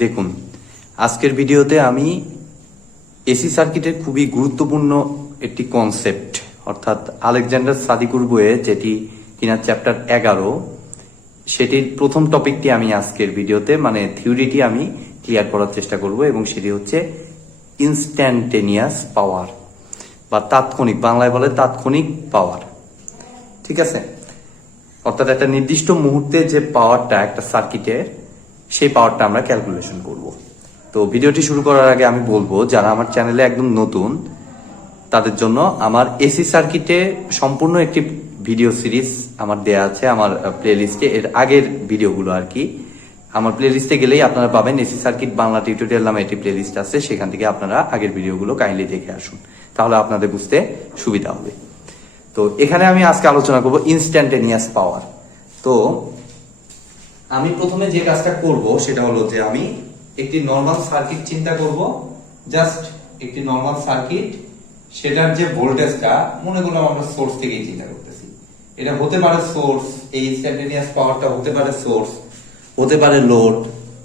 দেখুন, আজকের ভিডিওতে আমি এসি সার্কিটের খুবই গুরুত্বপূর্ণ একটি কনসেপ্ট অর্থাৎ আলেকজান্ডার সাদিকুর বইয়ে যেটি কিনা চ্যাপ্টার 11 সেটির প্রথম টপিকটি আমি আজকের ভিডিওতে মানে থিওরিটি আমি ক্লিয়ার করার চেষ্টা করব এবং সেটি হচ্ছে ইনস্ট্যান্টেনিয়াস পাওয়ার বা তাৎক্ষণিক, বাংলায় বলে তাৎক্ষণিক পাওয়ার। ঠিক আছে, অর্থাৎ একটা নির্দিষ্ট মুহূর্তে যে পাওয়ারটা একটা সার্কিটের সেই পাওয়ারটা আমরা ক্যালকুলেশন করব। তো ভিডিওটি শুরু করার আগে আমি বলবো যারা আমার চ্যানেলে একদম নতুন তাদের জন্য আমার এসি সার্কিটে সম্পূর্ণ একটি ভিডিও সিরিজ আমার দেয়া আছে আমার প্লেলিস্টে, এর আগের ভিডিওগুলো আর কি। আমার প্লেলিস্টে গেলেই আপনারা পাবেন এসি সার্কিট বাংলা টিউটোরিয়াল নামে একটি প্লেলিস্ট আছে, সেখান থেকে আপনারা আগের ভিডিওগুলো কাইন্ডলি দেখে আসুন, তাহলে আপনাদের বুঝতে সুবিধা হবে। তো এখানে আমি আজকে আলোচনা করব ইনস্ট্যান্টেনিয়াস পাওয়ার। তো আমি প্রথমে যে কাজটা করব সেটা হলো যে আমি একটি নরমাল সার্কিট চিন্তা করব, জাস্ট একটি নরমাল সার্কিট, সেটার যে ভোল্টেজটা মনে করলাম আমরা সোর্স থেকেই চিন্তা করতেছি। এটা হতে পারে সোর্স, এই ইনস্ট্যান্টেনিয়াস পাওয়ারটা হতে পারে সোর্স, হতে পারে লোড,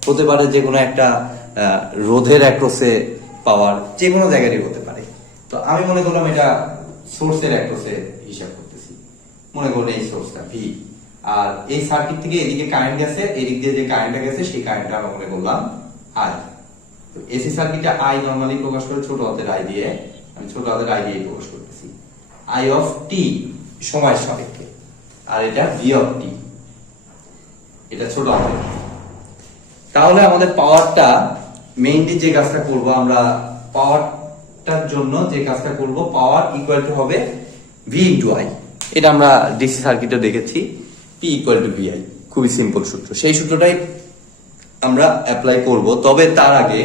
হতে পারে যে কোনো একটা রোধের অ্যাক্রসে পাওয়ার, যে কোনো জায়গারই হতে পারে। তো আমি মনে করলাম এটা সোর্সের অ্যাক্রসে হিসাব করতেছি, মনে করুন এই সোর্সটা ভি, আর এই সার্কিট থেকে এদিকে কারেন্ট গেছে, এদিক দিয়ে যে কারেন্টটা গেছে সেই কারেন্টটা আমরা মনে করলাম আই। তো এসি সার্কিটে আই নরমালি প্রকাশ করে ছোট হাতের আই দিয়ে, আমি ছোট হাতের আই দিয়ে প্রকাশ করতেছি, আই অফ টি সময়ের সাপেক্ষে, আর এটা ভি অফ টি, এটা ছোট হাতের। তাহলে আমাদের পাওয়ারটা মেইনলি যে কাজটা করব আমরা, পাওয়ারটার জন্য যে কাজটা করব, পাওয়ার ইকুয়াল টু হবে ভি ইন্টু আই। এটা আমরা ডিসি সার্কিটে দেখেছি, পি ইকুয়াল টু ভিআই, খুবই সিম্পল সূত্র। সেই সূত্রটাই আমরা অ্যাপ্লাই করব। তবে তার আগে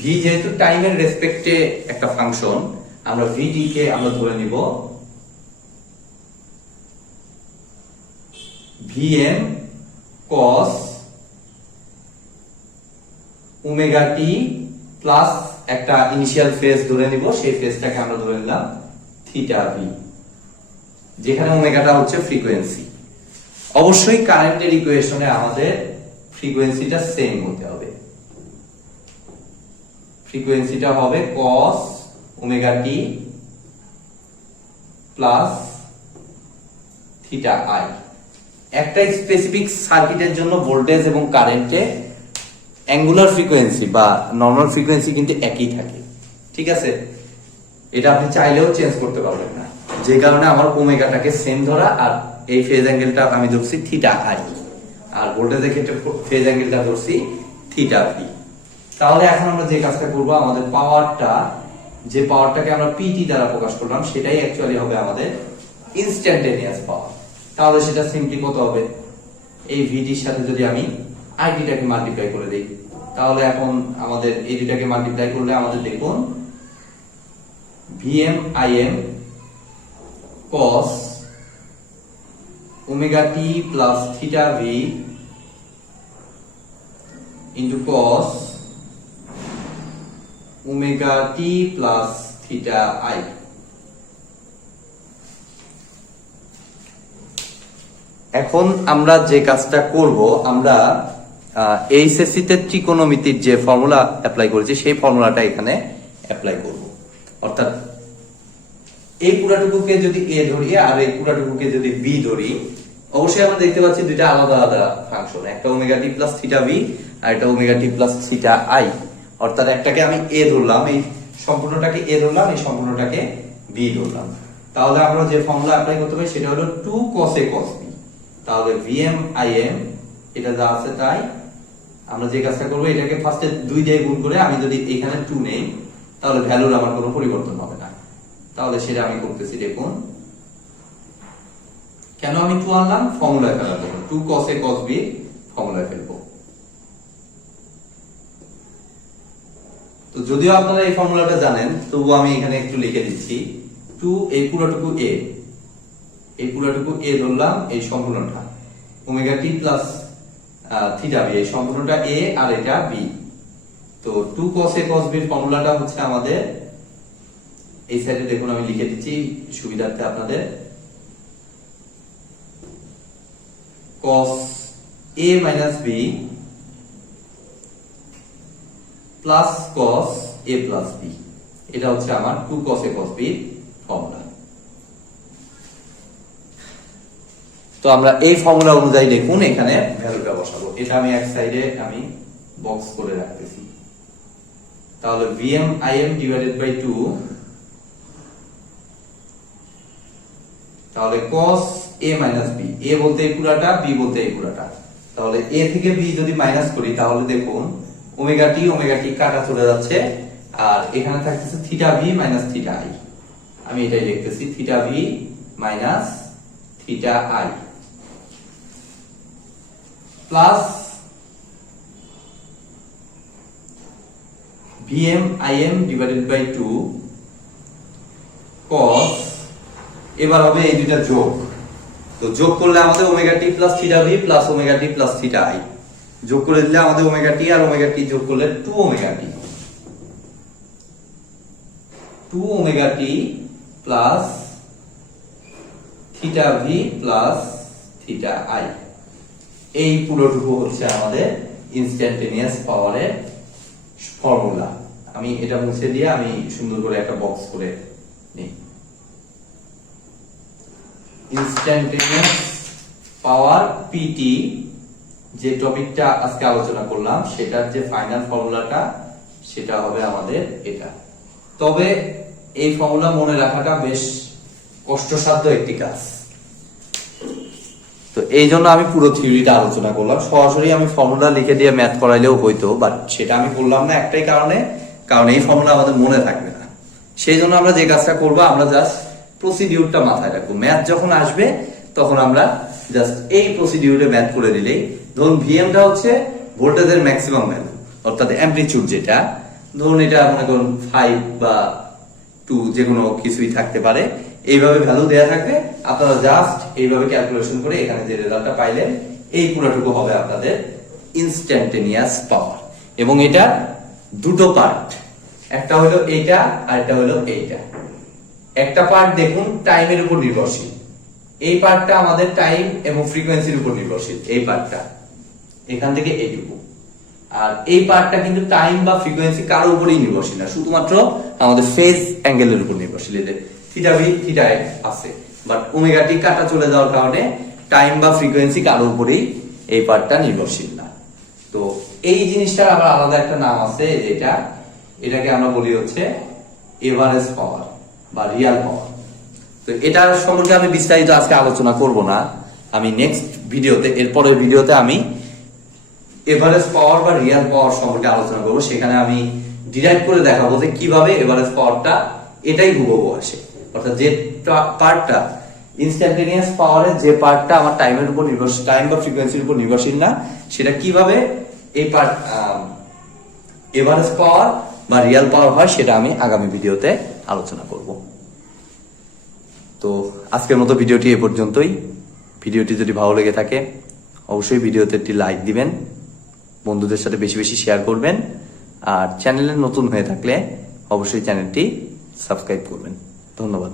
ভি যেহেতু টাইমের রেসপেক্টে একটা ফাংশন, আমরা ভিটি কে আমরা ধরে নিব ভিএম কস ওমেগা টি প্লাস একটা ইনিশিয়াল ফেজ ধরে নিব, সেই ফেজটাকে আমরা ধরে নিলাম থিটা ভি, যেখানে ওমেগাটা হচ্ছে ফ্রিকোয়েন্সি। অবশ্যই কারেন্টের ইকুয়েশনে আমাদের ফ্রিকোয়েন্সিটা সেম হতে হবে, ফ্রিকোয়েন্সিটা হবে cos omega T plus theta I. একটা স্পেসিফিক সার্কিটের জন্য ভোল্টেজ এবং কারেন্টে অ্যাঙ্গুলার ফ্রিকোয়েন্সি বা নরমাল ফ্রিকোয়েন্সি কিন্তু একই থাকে। ঠিক আছে, এটা আপনি চাইলেও চেঞ্জ করতে পারবেন না, যে কারণে আমার ওমেগাটাকে সেম ধরা, আর এই ফেজ অ্যাঙ্গেলটা আমি ধরছি থিটা আই, আর ভোল্টেজের ক্ষেত্রে ফেজ অ্যাঙ্গেলটা ধরছি থিটা ভি। তাহলে এখন আমরা যে কাজটা করব, আমাদের পাওয়ারটা, যে পাওয়ারটাকে আমরা পিটি দ্বারা প্রকাশ করলাম, সেটাই অ্যাকচুয়ালি হবে আমাদের ইনস্ট্যান্টেনিয়াস পাওয়ার। তাহলে সেটা সিম্পলি কত হবে, এই ভিটির সাথে যদি আমি আইটিটাকে মাল্টিপ্লাই করে দেই, তাহলে এখন আমাদের এই দুটাকে মাল্টিপ্লাই করলে আমাদের দেখুন VM IM cos omega T plus theta V into cos omega T plus theta I. এখন আমরা যে কাজটা করব, আমরা এইচএসসি তে ত্রিকোণমিতির যে ফর্মুলা অ্যাপ্লাই করেছি সেই ফর্মুলাটা এখানে অ্যাপ্লাই করব। অর্থাৎ এই পুরাটুকুকে যদি এ ধরি আর এই পুরাটুকুকে যদি বি ধরি, অবশ্যই আমরা দেখতে পাচ্ছি দুইটা আলাদা আলাদা ফাংশন, একটা omega T plus theta V আর একটা omega T plus theta I. অর্থাৎ একটাকে আমি এ ধরলাম, এই সম্পূর্ণটাকে এ ধরলাম, এই সম্পূর্ণটাকে বি ধরলাম। তাহলে আমরা যে ফর্মুলা অ্যাপ্লাই করতে পারি সেটা হলো 2 cos a cos b। তাহলে ভিএম আইএম এটা যা আছে তাই, আমরা যে কাজটা করব, এটাকে ফার্স্টে 2 দিয়ে গুণ করে আমি যদি এখানে 2 নেই, তাহলে ভ্যালুর আমার কোনো পরিবর্তন হবে না। তাহলে সেটা আমি করতেছি, দেখুন কেন আমি 2 আনলাম, ফর্মুলায় ফেলার জন্য, 2 cos a cos b ফর্মুলায় ফেলবো। তো যদিও আপনারা এই ফর্মুলাটা জানেন, তবুও আমি এখানে একটু লিখে দিচ্ছি, 2 এই পুরোটুকু a, এই পুরোটুকু a ধরলাম, এই সম্পূর্ণটা omega T plus theta B, এই সম্পূর্ণটা a আর এটা b। তো 2 cos a cos b এর ফর্মুলাটা হচ্ছে আমাদের, এই সাইডে দেখুন আমি লিখে দিচ্ছি সুবিধার্থে আপনাদের, cos a minus b plus cos a plus b, এটা হচ্ছে আমার 2 cos a cos b এর ফর্মুলা। তো আমরা এই ফর্মুলা অনুযায়ী দেখুন এখানে ভ্যালুটা বসাবো। এটা আমি এক সাইডে আমি বক্স করে রাখতেছি। তাহলে vm im ডিভাইডেড বাই 2, তাহলে cos a minus b, a বলতে এই পুরাটা, b বলতে এই পুরাটা। তাহলে a থেকে b যদি মাইনাস করি তাহলে দেখুন ওমেগা টি কাটা চলে যাচ্ছে, আর এখানে থাকতেছে theta v minus theta i। আমি এটাই লিখতেছি theta v minus theta i plus vm im divided by 2 cos, এবার হবে এই দুইটা যোগ। তো যোগ করলে আমাদের omega T plus theta V plus omega T plus theta I, যোগ করে দিলে আমাদের ওমেগা টি আর ওমেগা টি যোগ করলে 2 omega T plus theta V plus theta I. এই পুরোটুকু হচ্ছে আমাদের ইনস্ট্যান্টেনিয়াস পাওয়ারের ফর্মুলা। আমি এটা মুছে দিয়ে আমি সুন্দর করে একটা বক্স করে নিই। ইনস্ট্যান্টেনিয়াস পাওয়ার পিটি, যে টপিকটা আজকে আলোচনা করলাম সেটার যে ফাইনাল ফর্মুলাটা সেটা হবে আমাদের এটা। তবে এই ফর্মুলা মনে রাখাটা বেশ কষ্টসাধ্য একটি কাজ। তো এই জন্য আমি পুরো থিওরিটা আলোচনা করলাম। সরাসরি আমি ফর্মুলা লিখে দিয়ে ম্যাথ করাইলেও হইতো, বাট সেটা আমি করলাম না একটাই কারণে, কারণ এই ফর্মুলা আমাদের মনে থাকবে না। সেই জন্য আমরা যে কাজটা করবো, আমরা জাস্ট প্রসিডিউরটা মাথায় রাখবো। ম্যাথ যখন আসবে তখন আমরা জাস্ট এই প্রসিডিউরে ম্যাথ করে দিলেই, ধরুন ভিএমটা হচ্ছে ভোল্টেজের ম্যাক্সিমাম ভ্যালু, অর্থাৎ অ্যামপ্লিটিউড যেটা, ধরুন এটা মনে করুন 5 বা 2 যে কোনো কিছুই থাকতে পারে, এইভাবে ভ্যালু দেয়া থাকবে। আপনারা জাস্ট এইভাবে ক্যালকুলেশন করে এখানে যে রেজাল্টটা পাইলেন এই পুরোটুকু হবে আপনাদের ইনস্ট্যান্টেনিয়াস পাওয়ার। এবং এটা দুটো পার্ট, একটা হলো এইটা আর একটা হলো এইটা। একটা পার্ট দেখুন টাইমের উপর নির্ভরশীল, এই পার্টটা আমাদের টাইম এবং ফ্রিকোয়েন্সির উপর নির্ভরশীল, এই পার্টটা এখান থেকে এইটুকু। আর এই পার্টটা কিন্তু টাইম বা ফ্রিকোয়েন্সি কারো উপরই নির্ভরশীল না, শুধুমাত্র আমাদের ফেজ অ্যাঙ্গেলের উপর নির্ভরশীল। এদের থিটা ভি থিটা আছে, বাট ওমেগা টি কাটা চলে যাওয়ার কারণে টাইম বা ফ্রিকোয়েন্সি কারো উপরই এই পার্টটা নির্ভরশীল না। তো এই জিনিসটার আবার আলাদা একটা নাম আছে, এটাকে আমরা বলি হচ্ছে এভারেজ পাওয়ার বা রিয়াল পাওয়ার। তো এটার সম্পর্কে আমি বিস্তারিত আজকে আলোচনা করব না, আমি নেক্সট ভিডিওতে, এরপরের ভিডিওতে আমি এভারেজ পাওয়ার বা রিয়াল পাওয়ার সম্পর্কে আলোচনা করব। সেখানে আমি ডিরাইভ করে দেখাবো যে কিভাবে এভারেজ পাওয়ারটা এটাই হুবহু আসে, অর্থাৎ যে পার্টটা ইনস্ট্যান্টেনিয়াস পাওয়ারের যে পার্টটা আমার টাইমের উপর নির্ভরশীল, টাইম বা ফ্রিকোয়েন্সির উপর নির্ভরশীল না, সেটা কিভাবে এই পার্ট এভারেজ পাওয়ার বা রিয়াল পাওয়ার হয় সেটা আমি আগামী ভিডিওতে আলোচনা করব। তো আজকের মতো ভিডিওটি এ পর্যন্তই। ভিডিওটি যদি ভালো লেগে থাকে অবশ্যই ভিডিওতে একটি লাইক দিবেন, বন্ধুদের সাথে বেশি বেশি শেয়ার করবেন, আর চ্যানেলে নতুন হয়ে থাকলে অবশ্যই চ্যানেলটি সাবস্ক্রাইব করবেন। ধন্যবাদ।